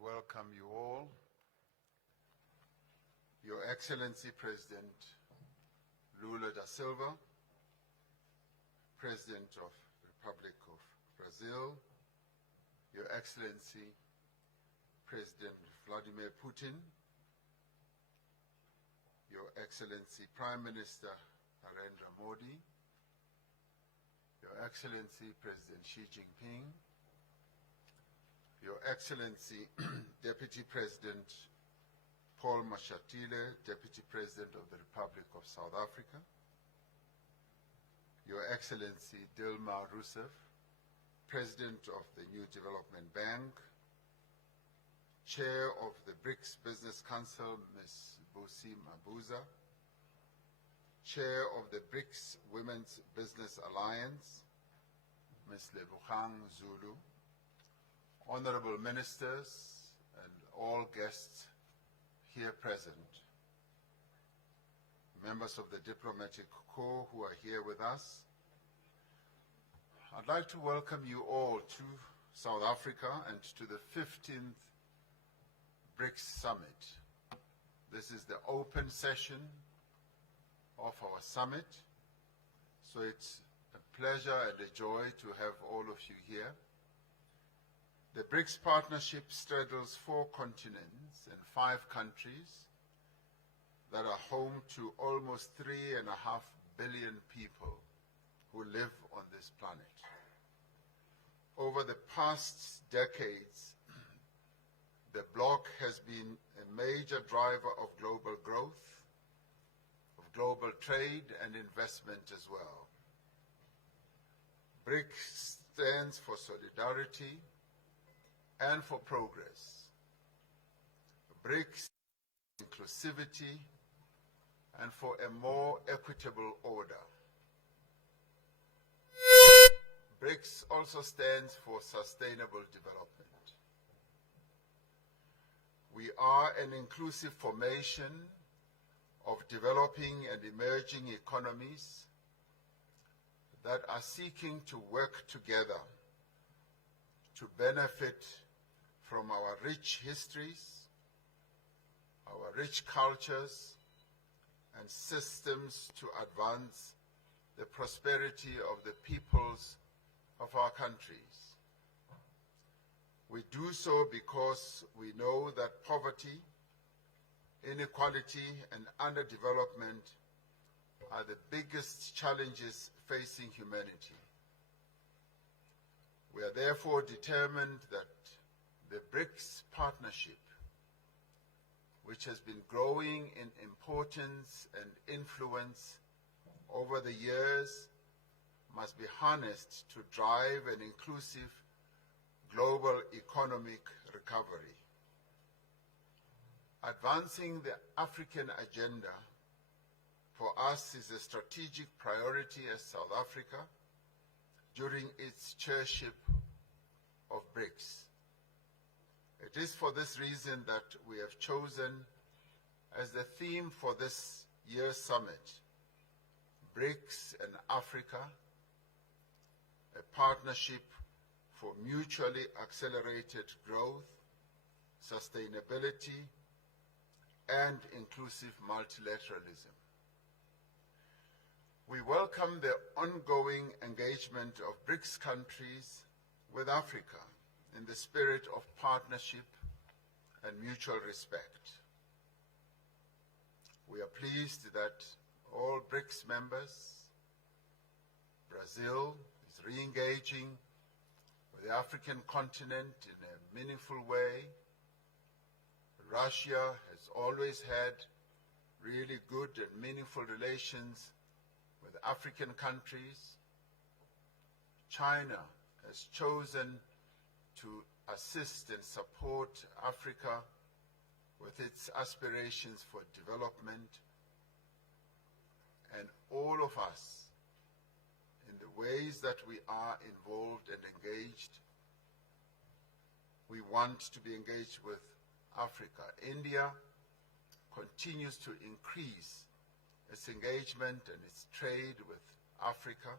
welcome you all. Your Excellency President Lula da Silva, President of the Republic of Brazil, Your Excellency President Vladimir Putin, Your Excellency Prime Minister Narendra Modi, Your Excellency President Xi Jinping, Your Excellency Deputy President Paul Mashatile, Deputy President of the Republic of South Africa, Your Excellency Dilma Rousseff, President of the New Development Bank, Chair of the BRICS Business Council, Ms. Busi Mabuza, Chair of the BRICS Women's Business Alliance, Ms. Lebogang Zulu, Honorable Ministers and all guests here present, members of the diplomatic corps who are here with us, I'd like to welcome you all to South Africa and to the 15th BRICS Summit. This is the open session of our summit, so it's a pleasure and a joy to have all of you here. The BRICS partnership straddles 4 continents and 5 countries that are home to almost 3.5 billion people who live on this planet. Over the past decades, the bloc has been a major driver of global growth, of global trade and investment as well. BRICS stands for solidarity and for progress. BRICS inclusivity and for a more equitable order. BRICS also stands for sustainable development. We are an inclusive formation of developing and emerging economies that are seeking to work together to benefit from our rich histories, our rich cultures, and systems to advance the prosperity of the peoples of our countries. We do so because we know that poverty, inequality, and underdevelopment are the biggest challenges facing humanity. We are therefore determined that the BRICS partnership, which has been growing in importance and influence over the years, must be harnessed to drive an inclusive global economic recovery. Advancing the African agenda for us is a strategic priority as South Africa during its chairship of BRICS. It is for this reason that we have chosen as the theme for this year's summit, BRICS and Africa, a partnership for mutually accelerated growth, sustainability, and inclusive multilateralism. We welcome the ongoing engagement of BRICS countries with Africa in the spirit of partnership and mutual respect. We are pleased that all BRICS members, Brazil is re-engaging with the African continent in a meaningful way. Russia has always had really good and meaningful relations with African countries. China has chosen to assist and support Africa with its aspirations for development, and all of us, in the ways that we are involved and engaged, we want to be engaged with Africa. India continues to increase its engagement and its trade with Africa.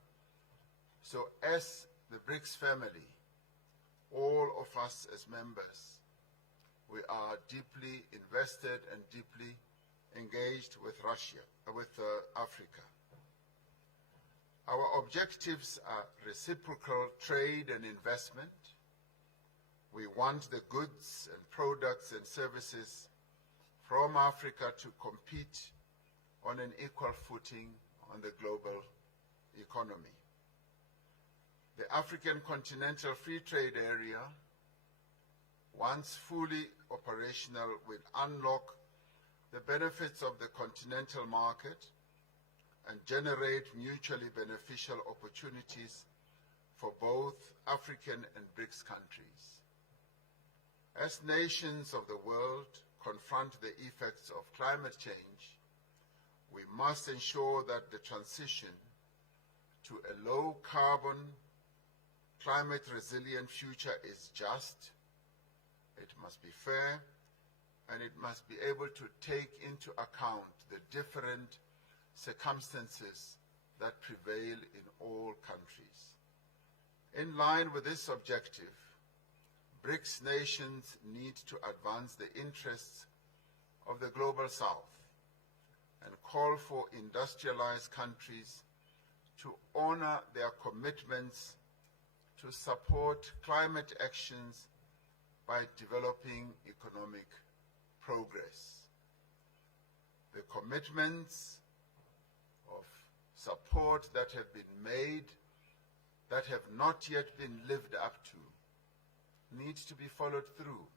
So as the BRICS family, all of us as members we are deeply invested and deeply engaged with Africa. Our objectives are reciprocal trade and investment. We want the goods and products and services from Africa to compete on an equal footing on the global economy. The African Continental Free Trade Area, once fully operational, will unlock the benefits of the continental market and generate mutually beneficial opportunities for both African and BRICS countries. As nations of the world confront the effects of climate change, we must ensure that the transition to a low-carbon, climate-resilient future is just, it must be fair, and it must be able to take into account the different circumstances that prevail in all countries. In line with this objective, BRICS nations need to advance the interests of the Global South and call for industrialized countries to honor their commitments to support climate actions by developing economic progress. The commitments of support that have been made that have not yet been lived up to needs to be followed through.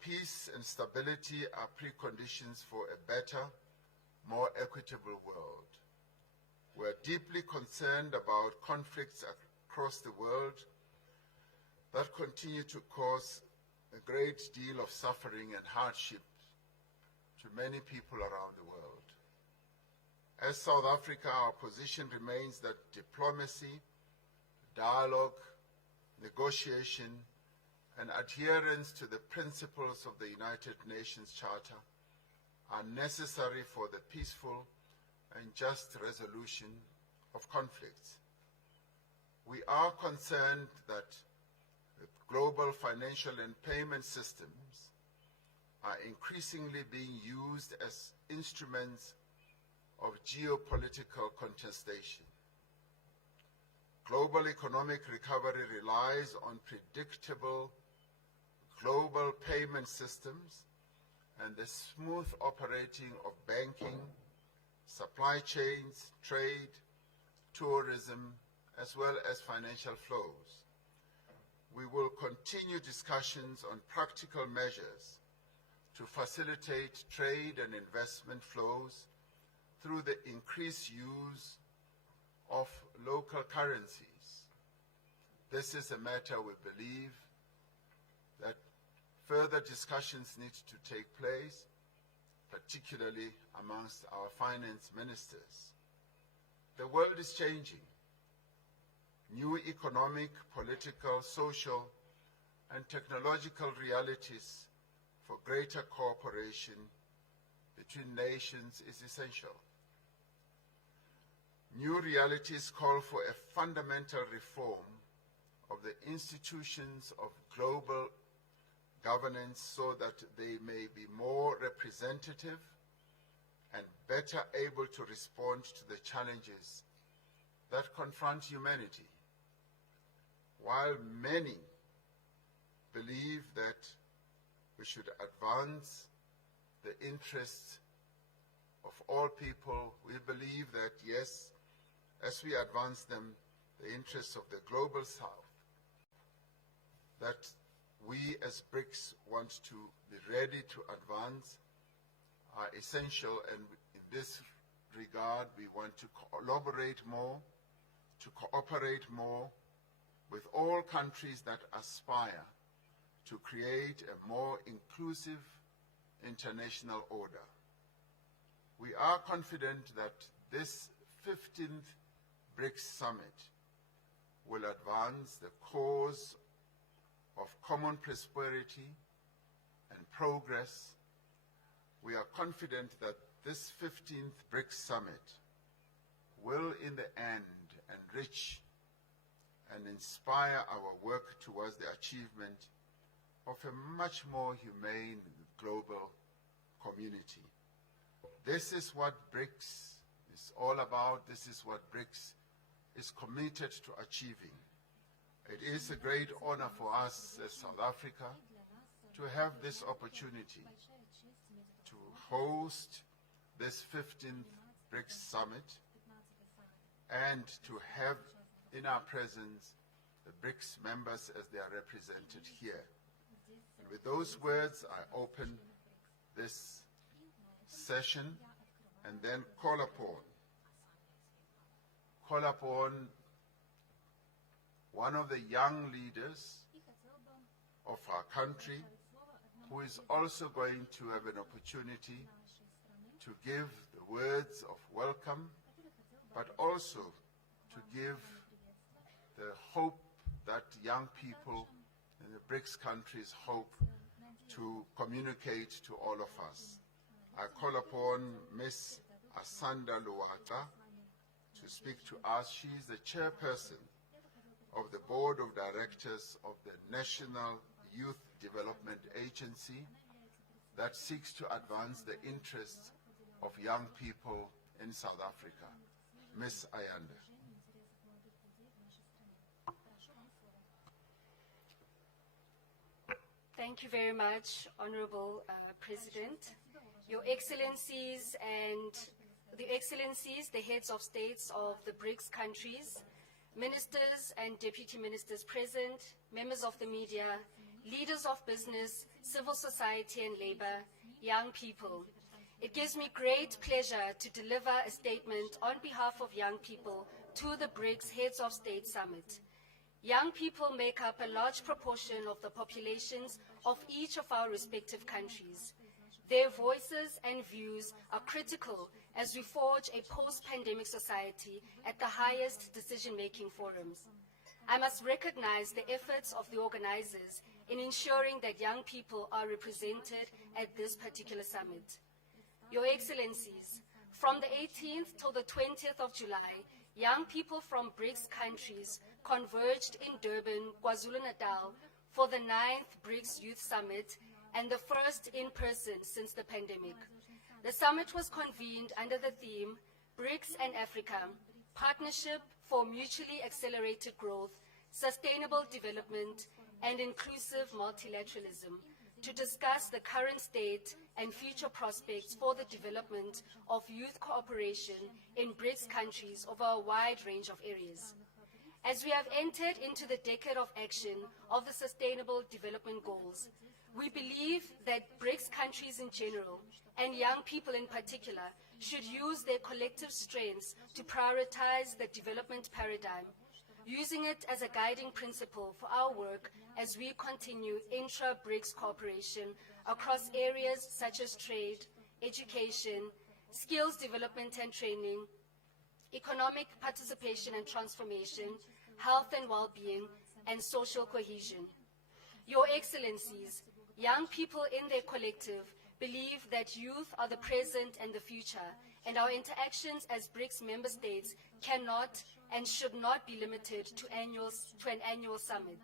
Peace and stability are preconditions for a better, more equitable world. We are deeply concerned about conflicts across the world that continue to cause a great deal of suffering and hardship to many people around the world. As South Africa, our position remains that diplomacy, dialogue, negotiation, and adherence to the principles of the United Nations Charter are necessary for the peaceful and just resolution of conflicts. We are concerned that the global financial and payment systems are increasingly being used as instruments of geopolitical contestation. Global economic recovery relies on predictable global payment systems and the smooth operating of banking, supply chains, trade, tourism, as well as financial flows. We will continue discussions on practical measures to facilitate trade and investment flows through the increased use of local currencies. This is a matter we believe that further discussions need to take place, particularly amongst our finance ministers. The world is changing. New economic, political, social, and technological realities for greater cooperation between nations is essential. New realities call for a fundamental reform of the institutions of global governance so that they may be more representative and better able to respond to the challenges that confront humanity. While many believe that we should advance the interests of all people, we believe that, yes, as we advance them, the interests of the Global South, that we as BRICS want to be ready to advance are essential, and in this regard we want to collaborate more, to cooperate more with all countries that aspire to create a more inclusive international order. We are confident that this 15th BRICS Summit will advance the cause of common prosperity and progress. We are confident that this 15th BRICS Summit will in the end enrich and inspire our work towards the achievement of a much more humane global community. This is what BRICS is all about. This is what BRICS is committed to achieving. It is a great honor for us as South Africa to have this opportunity to host this 15th BRICS Summit and to have in our presence the BRICS members as they are represented here. And with those words, I open this session and then call upon one of the young leaders of our country who is also going to have an opportunity to give the words of welcome, but also to give the hope that young people in the BRICS countries hope to communicate to all of us. I call upon Ms. Asanda Luaka to speak to us. She is the chairperson of the Board of Directors of the National Youth Development Agency that seeks to advance the interests of young people in South Africa. Ms. Ayanda. Thank you very much, Honorable President. Your Excellencies and the heads of states of the BRICS countries, ministers and deputy ministers present, members of the media, leaders of business, civil society and labor, young people. It gives me great pleasure to deliver a statement on behalf of young people to the BRICS Heads of State Summit. Young people make up a large proportion of the populations of each of our respective countries. Their voices and views are critical as we forge a post-pandemic society at the highest decision-making forums. I must recognize the efforts of the organizers in ensuring that young people are represented at this particular summit. Your Excellencies, from the 18th till the 20th of July, young people from BRICS countries converged in Durban, KwaZulu-Natal for the 9th BRICS Youth Summit and the first in person since the pandemic. The summit was convened under the theme, BRICS and Africa, Partnership for Mutually Accelerated Growth, Sustainable Development, and Inclusive Multilateralism, to discuss the current state and future prospects for the development of youth cooperation in BRICS countries over a wide range of areas. As we have entered into the decade of action of the Sustainable Development Goals, we believe that BRICS countries in general, and young people in particular, should use their collective strengths to prioritize the development paradigm, using it as a guiding principle for our work as we continue intra-BRICS cooperation across areas such as trade, education, skills development and training, economic participation and transformation, health and well-being, and social cohesion. Your Excellencies, young people in their collective believe that youth are the present and the future, and our interactions as BRICS member states cannot and should not be limited to an annual summit,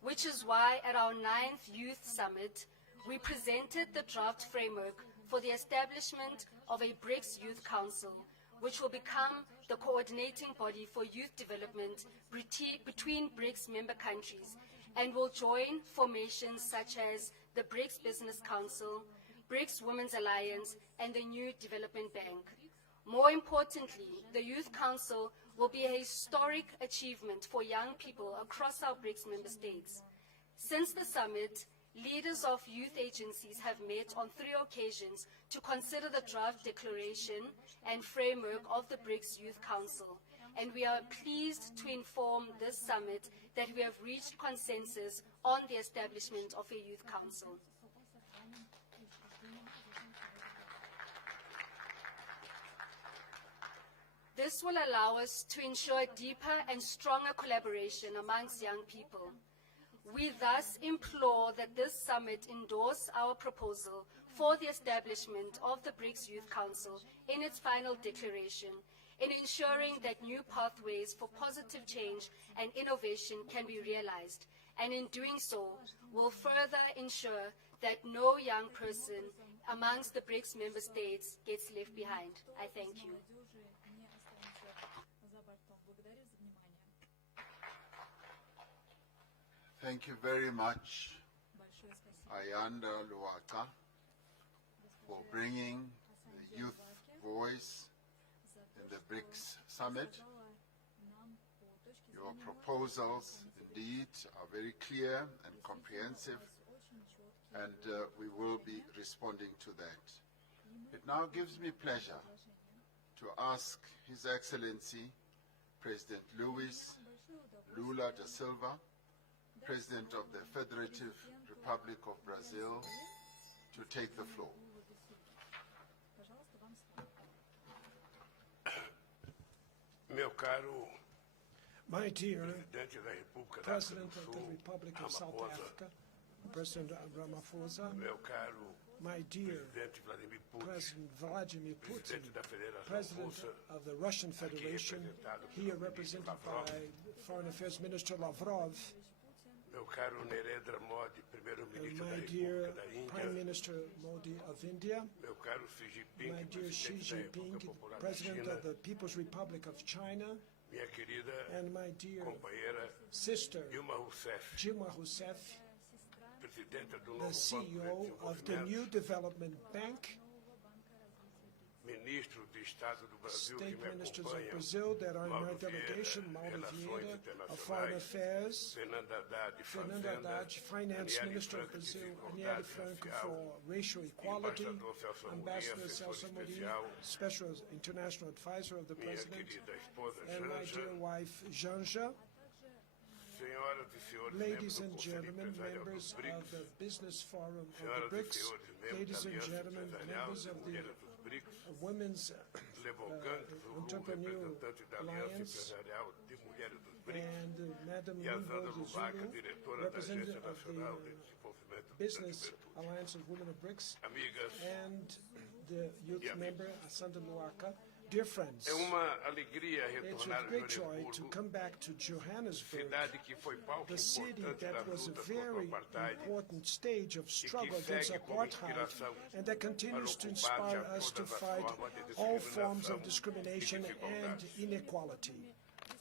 which is why at our 9th Youth Summit, we presented the draft framework for the establishment of a BRICS Youth Council, which will become the coordinating body for youth development between BRICS member countries and will join formations such as the BRICS Business Council, BRICS Women's Alliance, and the New Development Bank. More importantly, the Youth Council will be a historic achievement for young people across our BRICS member states. Since the summit, leaders of youth agencies have met on 3 occasions to consider the draft declaration and framework of the BRICS Youth Council, and we are pleased to inform this summit that we have reached consensus on the establishment of a Youth Council. This will allow us to ensure deeper and stronger collaboration amongst young people. We thus implore that this summit endorse our proposal for the establishment of the BRICS Youth Council in its final declaration, in ensuring that new pathways for positive change and innovation can be realized, and in doing so, will further ensure that no young person amongst the BRICS member states gets left behind. I thank you. Thank you very much, Ayanda Luaka, for bringing the youth voice in the BRICS summit. Your proposals, indeed, are very clear and comprehensive, and we will be responding to that. It now gives me pleasure to ask His Excellency, President Luis Lula da Silva, President of the Federative Republic of Brazil, to take the floor. Meu caro My dear Presidente da República da President África of do the Sul, Republic of South Ramaphosa, Africa, President Ramaphosa, meu caro my dear Presidente Vladimir Putin, President Vladimir Putin, Presidente da Federação President Russa, of the Russian Federation, here represented by Foreign Affairs Minister Lavrov, meu caro Narendra Modi, Primeiro-Ministro da my dear República da Prime Índia, Minister Modi of India, meu caro Xi Jinping, my dear Xi Presidente da Jinping, República Popular da President China, of the People's Republic of China, minha querida and my dear companheira sister Dilma Rousseff, Dilma Rousseff, Presidenta do the novo Banco CEO de of the New Desenvolvimento, Development Bank, Ministro de Estado do Brasil, que State me ministers of acompanha, Brazil that are in my Mauro delegation, Vieira, Mauro Relações Vieira of Foreign Internacionais, Affairs, Fernanda Haddad, Fernanda Fazenda, Haddad, Finance Aniele Minister of Franco, Brazil, Desigualdade Aniele Franco Racial, for Racial Equality, Ambassador Ambassador Celso Celso Amorim, Amorim, Especial, Special International Advisor of the minha President, querida esposa and my Janja, dear wife, Janja, senhoras e senhores ladies membros and do Conselho gentlemen, Empresarial members dos of BRICS, the Business Forum of senhoras the e BRICS, senhores membros ladies da and Aliança gentlemen, Empresarial members de of the Mulheres dos BRICS, Women's Levogan Zulu, Entrepreneur representante da Aliança Alliance, Empresarial de Mulheres dos BRICS, and Madam e a Zanda Lumbo Lubaca, Zulu, diretora da representative Agência of the Nacional de Desenvolvimento da Business Juventude. Alliance of Women of BRICS, Amigas, and the youth amigos. member, Asanda Luaka. Dear friends, é uma alegria it's retornar with a great joy to Joanesburgo, come back to Johannesburg, cidade que foi palco the city importante that das was a lutas contra o very apartheid important stage of struggle against segue como apartheid, inspiração and that continues to para o inspire combate a us to todas as fight formas de all forms of discriminação discrimination e and desigualdade. inequality.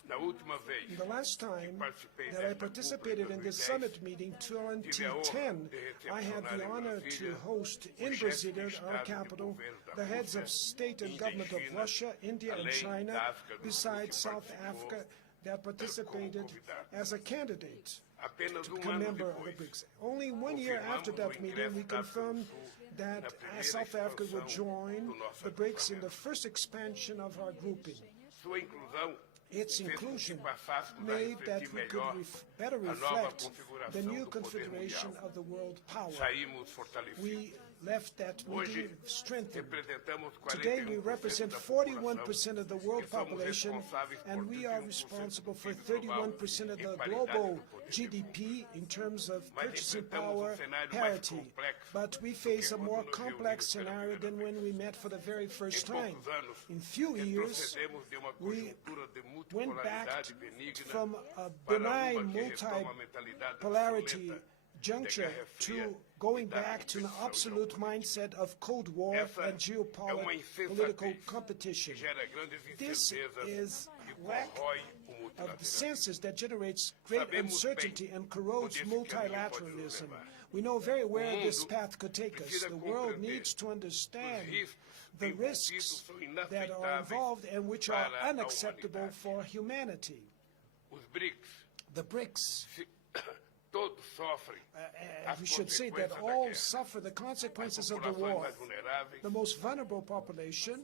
Na última vez The last time participei that I desta participated in this summit meeting, 2010, I had the honor to host in Brasilia, our capital, the heads of state and government of Russia, India, and China, besides South Africa, that participated as a candidate apenas to um become ano member of the depois, BRICS. Only 1 year after that meeting, we confirmed that South Africa would join the BRICS in the first expansion of our grouping. sua inclusão Its fez com que inclusion passássemos a made that refletir we could melhor better a nova reflect the configuração new do poder configuration mundial. of the world power. Saímos fortalecidos. We left that meeting Hoje, strengthened. representamos Today we 41% represent da 41% of the world e somos population, responsáveis por and we are 31% responsible do for PIB global 31% of em the paridade global do poder GDP in terms of Mas purchasing enfrentamos power cenário mais parity. complexo But we do face que a quando more nos complex reunimos pela scenario primeira than vez. when we met for the very first Em time. poucos anos, In few years, retrocedemos de uma we conjuntura de went back multipolaridade benigna from a para benign uma que retoma a mentalidade multipolarity obsoleta juncture da Guerra Fria to going e da back to an competição absolute geopolítica. mindset of Cold War Essa and é uma geopolitical insensatez competition. que gera grandes This incertezas is e lack corrói o of multilateralismo. senses that generates great Sabemos uncertainty bem and corrodes onde esse caminho pode nos multilateralism. levar. We know very where this mundo path could take us. precisa The world compreender needs to understand os riscos the envolvidos risks são that are inaceitáveis involved and which are para a unacceptable humanidade. for humanity. Os BRICS, The BRICS, todos sofrem as we should say that consequências da all guerra. suffer the As consequences of the populações war. mais vulneráveis The most vulnerable population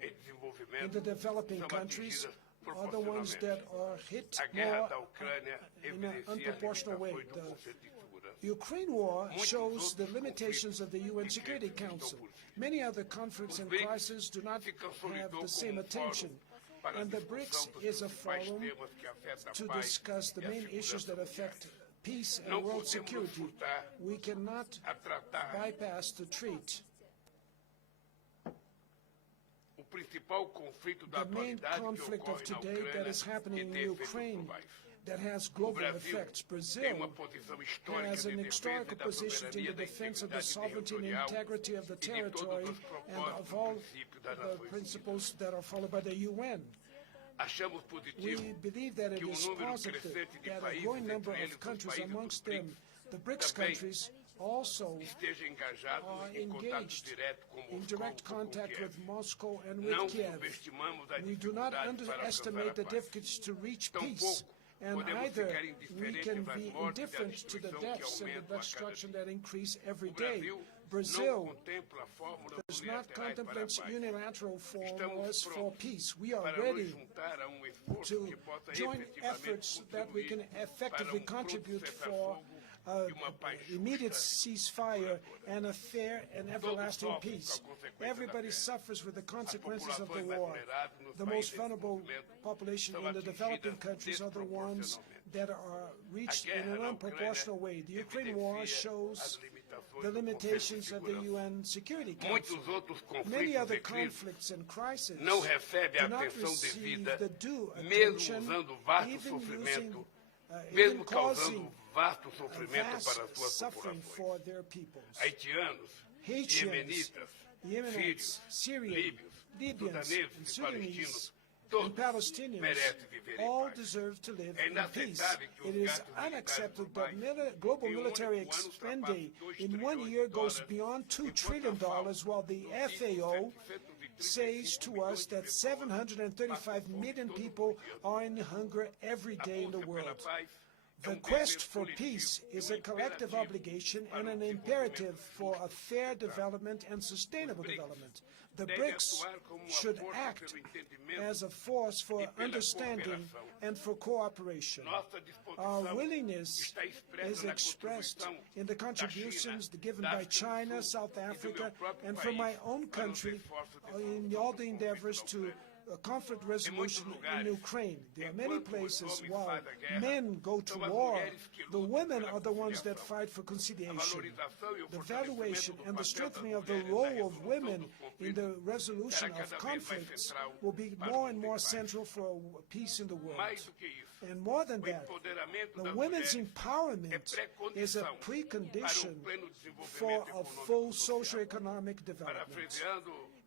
em in desenvolvimento the developing são countries atingidas are the ones that proporcionalmente. are hit A guerra more da Ucrânia in an evidencia as unproportional way. limitações do The Conselho de Segurança. Ukraine war Muitos shows the outros limitations of the UN conflitos Security estão Council. por vir. Many other conflicts and BRICS crises do not se have consolidou the same como attention. para a And the discussão BRICS dos is a principais forum temas que afetam to a paz discuss the e a main issues segurança that mundiais. affect peace and Não world podemos security. furtar We cannot a tratar bypass the treat. o principal conflito da The main atualidade que conflict of ocorre na today that Ucrânia is happening e in tem efeitos Ukraine globais. that has global effects. Brazil has an historical position in the defense of the sovereignty and integrity of the territory and of all the principles that are followed by the UN. We believe that it is positive that a growing number of countries, amongst them the BRICS countries, also are engaged in direct contact with Moscow and with Kiev. We do not underestimate the difficulties to reach peace, and either we can be indifferent to the deaths and the destruction that increase every day. Brazil does not contemplate unilateral formulas for peace. We are ready to join efforts that we can effectively contribute for immediate ceasefire and a fair and everlasting peace. Everybody suffers with the consequences of the war. The most vulnerable population in the developing countries are the ones that are reached in an unproportional way. The Ukraine war shows the limitations of the UN Security Council. Many other conflicts and crises do not receive the due attention, even causing vast suffering for their peoples. Haitians, Yemenites, Syrians, Libyans, and Sudanese, and Palestinians all deserve to live in peace. It is unacceptable that global military expenditure in 1 year goes beyond $2 trillion, while the FAO says to us that 735 million people are in hunger every day in the world. The quest for peace is a collective obligation and an imperative for a fair development and sustainable development. The BRICS should act as a force for understanding and for cooperation. Our willingness is expressed in the contributions given by China, South Africa, and from my own country in all the endeavors to conflict resolution in Ukraine. There are many places while men go to war, the women are the ones that fight for conciliation. The valuation and the strengthening of the role of women in the resolution of conflicts will be more and more central for peace in the world. And more than that, the women's empowerment is a precondition for a full socioeconomic development.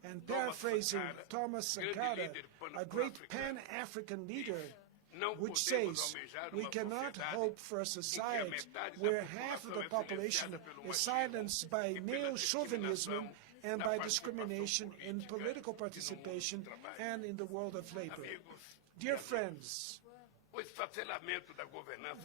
And paraphrasing Thomas Sankara, a great Pan-African leader, which says, we cannot hope for a society where half of the population is silenced by male chauvinism and by discrimination in political participation and in the world of labor. Dear friends,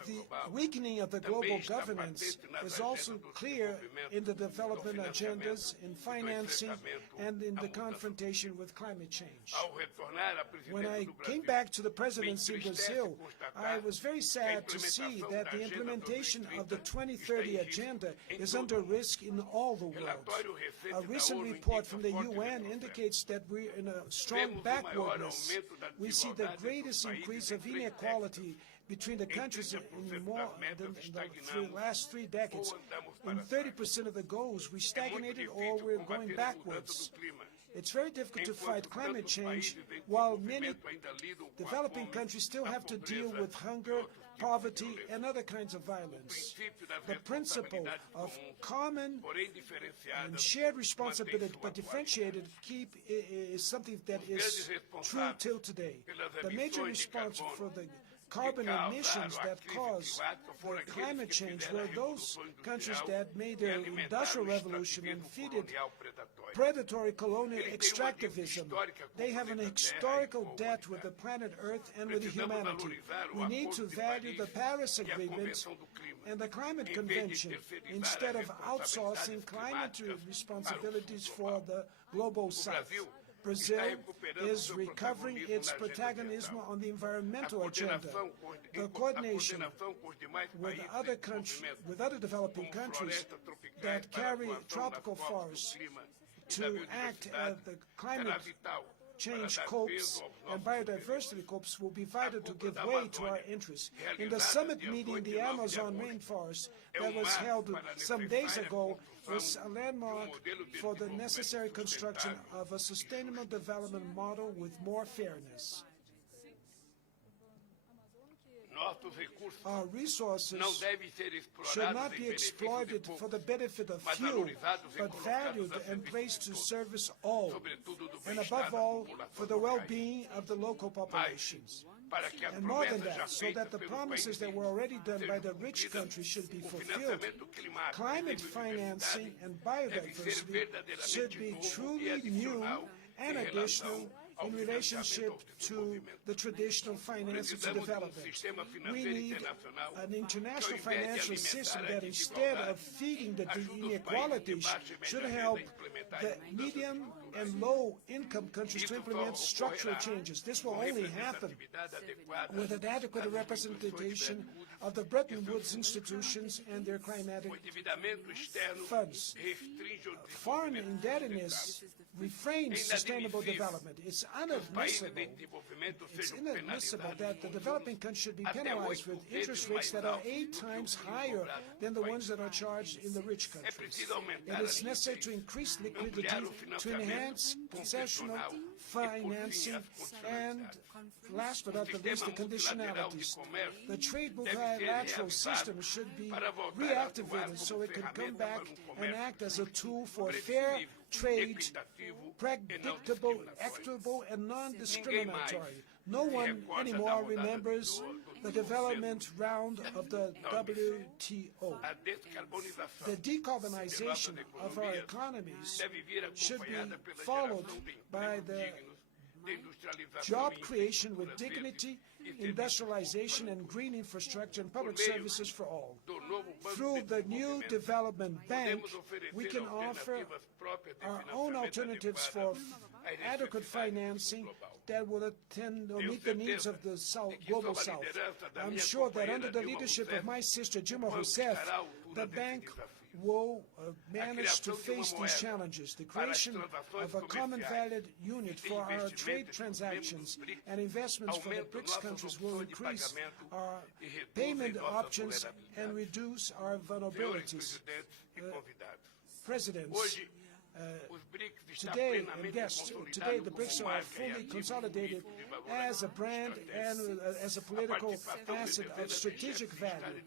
the weakening of the global governance is also clear in the development agendas, in financing, and in the confrontation with climate change. When I came back to the presidency in Brazil, I was very sad to see that the implementation of the 2030 agenda is under risk in all the world. A recent report from the UN indicates that we're in a strong backwardness. We see the greatest increase of inequality between the countries in more than the last 3 decades. In 30% of the goals, we stagnated or we're going backwards. It's very difficult to fight climate change while many developing countries still have to deal with hunger, poverty, and other kinds of violence. The principle of common and shared responsibility but differentiated is something that is true till today. The major response for the carbon emissions that cause the climate change were those countries that made their industrial revolution and feeded predatory colonial extractivism. They have an historical debt with the planet Earth and with humanity. We need to value the Paris Agreement and the Climate Convention instead of outsourcing climate responsibilities for the global South. Brazil is recovering its protagonism on the environmental agenda. The coordination with other developing countries that carry tropical forests to act as the climate change copes and biodiversity copes will be vital to give way to our interests. In the summit meeting in the Amazon rainforest that was held some days ago, was a landmark for the necessary construction of a sustainable development model with more fairness. nossos recursos Our resources não devem ser should not explorados be em benefício de exploited for poucos, the benefit of mas few, valorizados e but colocados valued a and serviço placed de to todos, service all, sobretudo do and bem-estar above das all, for the populações locais. well-being of the local populations. Para que as And more than promessas já that, so feitas that the pelos promises that países were already done by sejam the rich cumpridas, countries should be o fulfilled. financiamento climático Climate e financing biodiversidade and deve ser biodiversity should verdadeiramente be novo e truly new adicional and em additional relação ao in financiamento relationship ao to desenvolvimento. the traditional finance to Precisamos de development. sistema We financeiro need internacional an que, international ao invés de financial alimentar system a that instead of desigualdade, feeding the ajuda os países de inequalities baixa e should média help renda a implementar the mudanças medium estruturais. and low income countries to Isso implement só structural ocorrerá changes. This will com only happen representatividade adequada with an adequate das representation instituições of the Bretton Woods institutions and their climatic O endividamento externo funds. restringe o Foreign desenvolvimento indebtedness refrains sustainable development. It's países inadmissible. em desenvolvimento It's sejam inadmissible penalizados that the developing countries should be penalized with interest rates that are 8 times higher than the ones that are charged in the rich countries. preciso aumentar It a is necessary to liquidez, increase liquidity, ampliar o to financiamento enhance concessional concessional financing, e, por fim, as and last but not the least, the Sistema multilateral de conditionalities. comércio The trade deve ser multilateral reavivado system should be para voltar a atuar reactivated como so it can come ferramenta back para and comércio act as a tool for previsível, fair trade, equitativo e não predictable, discriminatório. equitable, and non-discriminatory. Ninguém No mais one se recorda anymore da rodada remembers do the development round of the WTO. A descarbonização The decarbonization de nossas of our economias economies deve vir should be acompanhada pela followed geração de by empregos the dignos, de industrialização job e creation with infraestruturas dignity, verdes e industrialization and green infrastructure and public services for all. do novo Banco Through de the new Desenvolvimento, development bank, podemos oferecer we can offer alternativas próprias de our own financiamento alternatives for adequadas às adequate necessidades financing global. that will attend or meet the needs of the South, de que global sob a South. liderança da I'm minha sure that companheira under the Dilma leadership of Rousseff, my sister Dilma o banco Rousseff, estará à altura the desses bank desafios. will manage to criação de uma face these moeda challenges. The para as creation transações of a common comerciais valid unit e de for our investimentos trade dos transactions membros do BRICS and investments for the aumenta BRICS nossas countries will opções de increase pagamento our e reduzem payment nossa options and vulnerabilidade. reduce our Senhores vulnerabilities. presidentes e convidados, Presidents, hoje os BRICS estão today, and plenamente guests, today consolidados the como BRICS are marca e fully ativo consolidated político de valor as a brand and as a political asset of strategic value.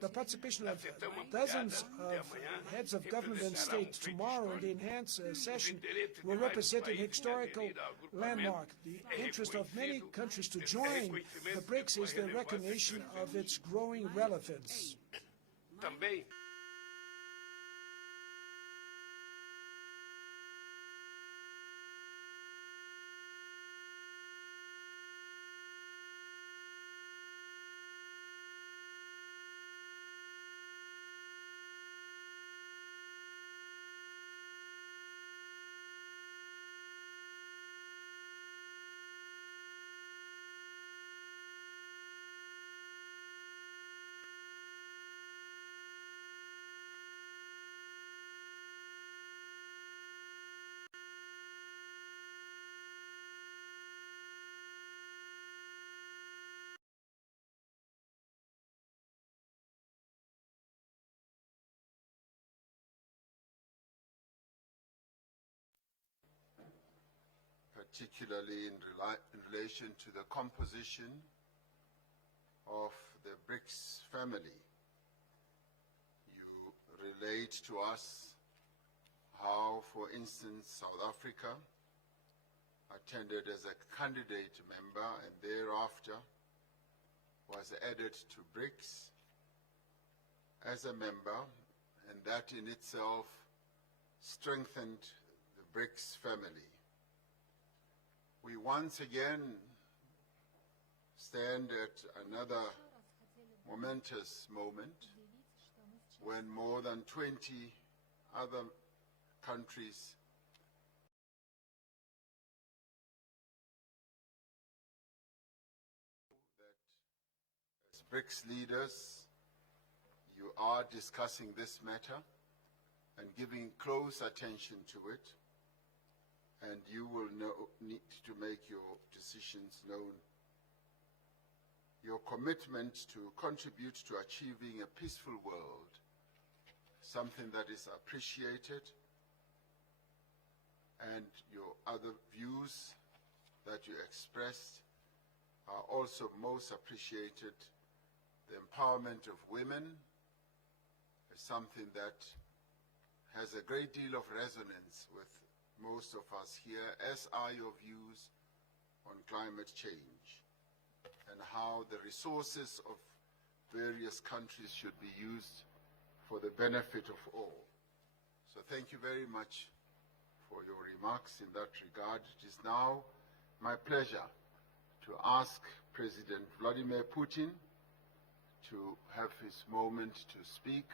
The participation of dozens of heads of government and state tomorrow in the enhanced session will represent an historical landmark. The interest of many countries to join the BRICS is the recognition of its growing relevance. Também particularly in relation to the composition of the BRICS family. You relate to us how, for instance, South Africa attended as a candidate member and thereafter was added to BRICS as a member, and that in itself strengthened the BRICS family. We once again stand at another momentous moment when more than 20 other countries that as BRICS leaders, you are discussing this matter and giving close attention to it, and you will need to make your decisions known. Your commitment to contribute to achieving a peaceful world, something that is appreciated, and your other views that you expressed are also most appreciated empowerment of women is something that has a great deal of resonance with most of us here, as are your views on climate change and how the resources of various countries should be used for the benefit of all. So thank you very much for your remarks in that regard. It is now my pleasure to ask President Vladimir Putin to have his moment to speak.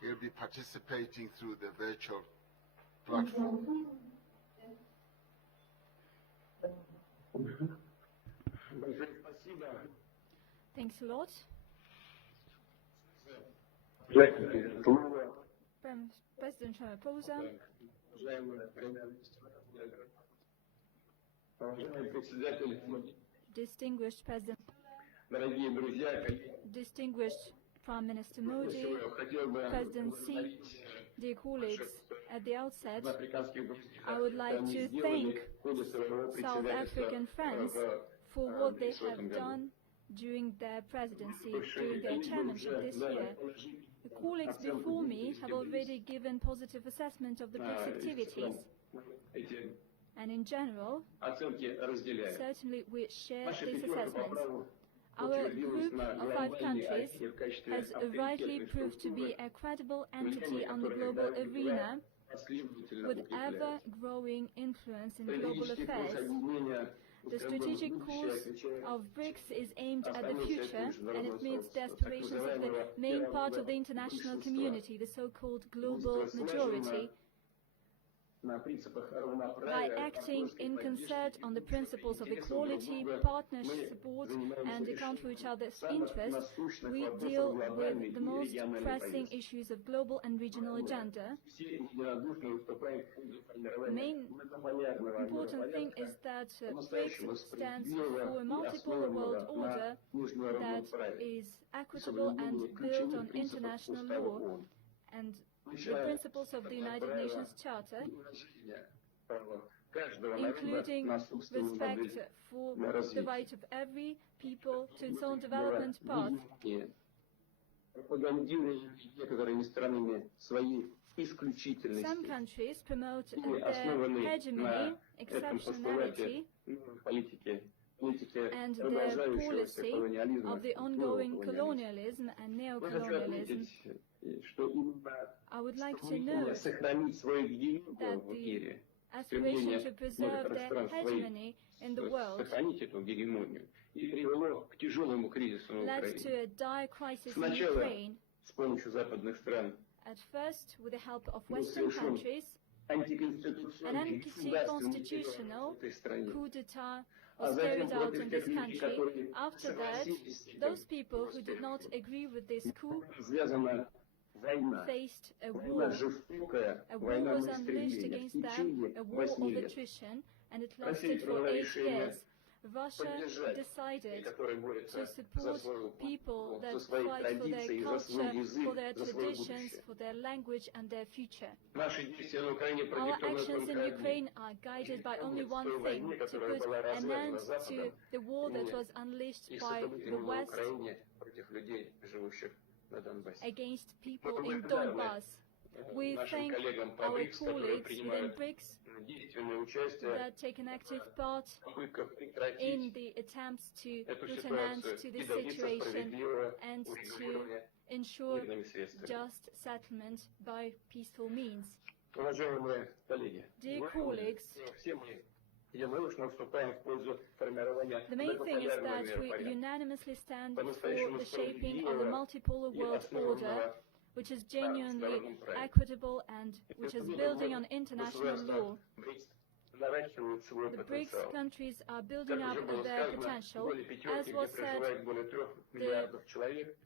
He'll be participating through the virtual platform. Thanks a lot. President Ramaphosa, distinguished President, distinguished Prime Minister Modi, President Xi, dear colleagues, at the outset, I would like to thank South African friends for what they have done during their presidency, during their chairmanship this year. The colleagues before me have already given positive assessment of the BRICS activities. And in general, certainly we share these assessments. Our group of 5 countries has rightly proved to be a credible entity on the global arena with ever-growing influence in global affairs. The strategic course of BRICS is aimed at the future, and it meets the aspirations of the main part of the international community, the so-called global majority. By acting in concert on the principles of equality, partnership, support, and account for each other's interests, we deal with the most pressing issues of global and regional agenda. The main important thing is that BRICS stands for a multipolar world order that is equitable and built on international law and the principles of the United Nations Charter, including respect for the right of every people to its own development path. Some countries promote their hegemony, exceptionality, and their policy of the ongoing colonialism and neo-colonialism. I would like to note that the aspiration to preserve their hegemony in the world led to a dire crisis in Ukraine, at first with the help of Western countries. An anti-constitutional coup d'etat was carried out in this country. After that, those people who did not agree with this coup faced a war. A war was unleashed against them, a war of attrition, and it lasted for 8 years. Russia decided to support people that fight for their culture, for their traditions, for their language and their future. Our actions in Ukraine are guided by only one thing, to put an end to the war that was unleashed by the West against people in Donbass. We thank our colleagues within BRICS that take an active part in the attempts to put an end to this situation and to ensure just settlement by peaceful means. Dear colleagues, the main thing is that we unanimously stand for the shaping of a multipolar world order which is genuinely equitable and which is building on international law. The BRICS countries are building up their potential. As was said, the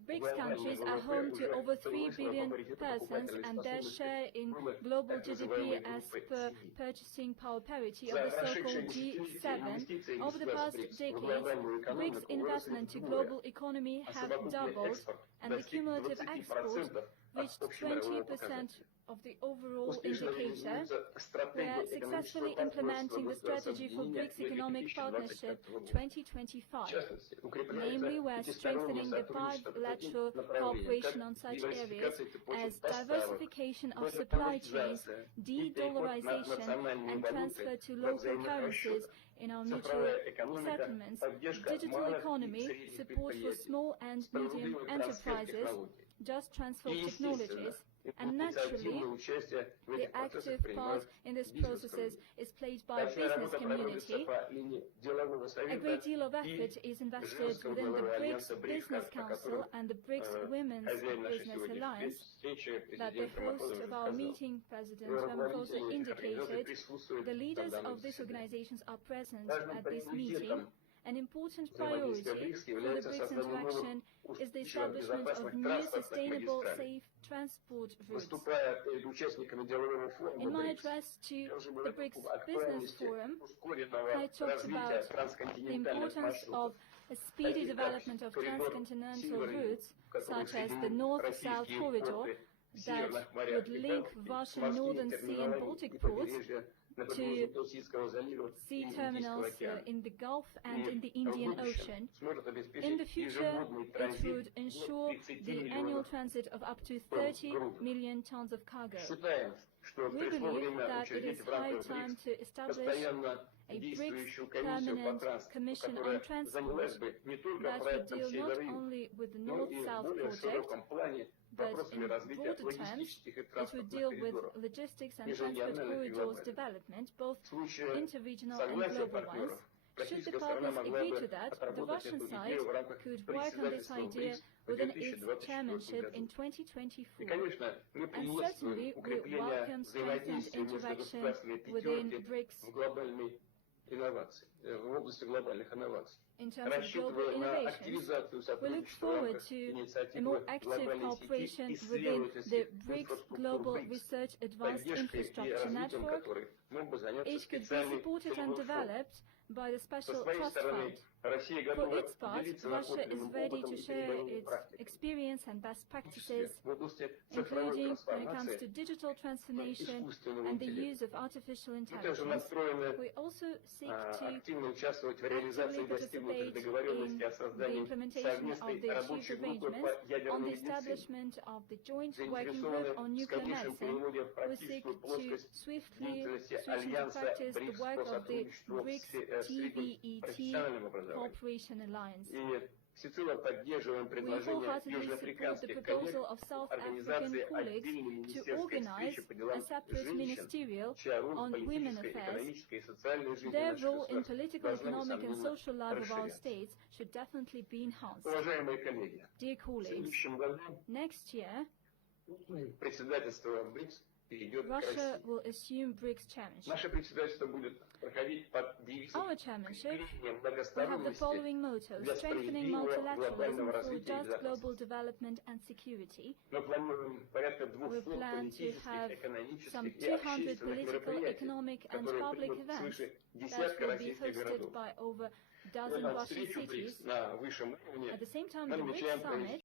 BRICS countries are home to over 3 billion persons, and their share in global GDP as per purchasing power parity of the so-called G7. Over the past decades, BRICS investment to global economy have doubled, and the cumulative export reached 20% of the overall indicator. We are successfully implementing the strategy for BRICS Economic Partnership 2025. Namely, we are strengthening the bilateral cooperation on such areas as diversification of supply chains, de-dollarization and transfer to local currencies in our mutual settlements, digital economy, support for small and medium enterprises, just transfer of technologies, and naturally, the active part in these processes is played by business community. A great deal of effort is invested within the BRICS Business Council and the BRICS Women's Business Alliance, that the host of our meeting, President Ramaphosa, indicated. The leaders of these organizations are present at this meeting. An important priority for the BRICS interaction is the establishment of new sustainable, safe transport routes. In my address to the BRICS Business Forum, I talked about the importance of a speedy development of transcontinental routes, such as the North-South corridor that would link Russian Northern Sea and Baltic ports to sea terminals in the Gulf and in the Indian Ocean. In the future, it would ensure the annual transit of up to 30 million tons of cargo. We believe that it is high time to establish a BRICS Permanent Commission on Transport that would deal not only with the North-South project, but in broader terms, it would deal with logistics and transport corridors development, both interregional and global ones. Should the partners agree to that, the Russian side could work on this idea within its chairmanship in 2024. And certainly, we welcome strengthened interaction within BRICS in terms of global innovations. We look forward to a more active cooperation within the BRICS Global Research Advanced Infrastructure Network. It could be supported and developed by the Special Trust Fund. For its part, Russia is ready to share its experience and best practices, including when it comes to digital transformation and the use of artificial intelligence. We also seek to actively participate in the implementation of the achieved arrangements on the establishment of the Joint Working Group on Nuclear Medicine. We seek to swiftly switch into practice the work of the BRICS TVET Cooperation Alliance. We wholeheartedly support the proposal of South African colleagues to organize a separate ministerial on women affairs. Their role in political, economic and social life of our states should definitely be enhanced. Dear colleagues, next year, Russia will assume BRICS chairmanship. Our chairmanship will have the following motto: strengthening multilateralism for just global development and security. We plan to have some 200 political, economic and public events that will be hosted by over a dozen Russian cities. At the same time, the BRICS summit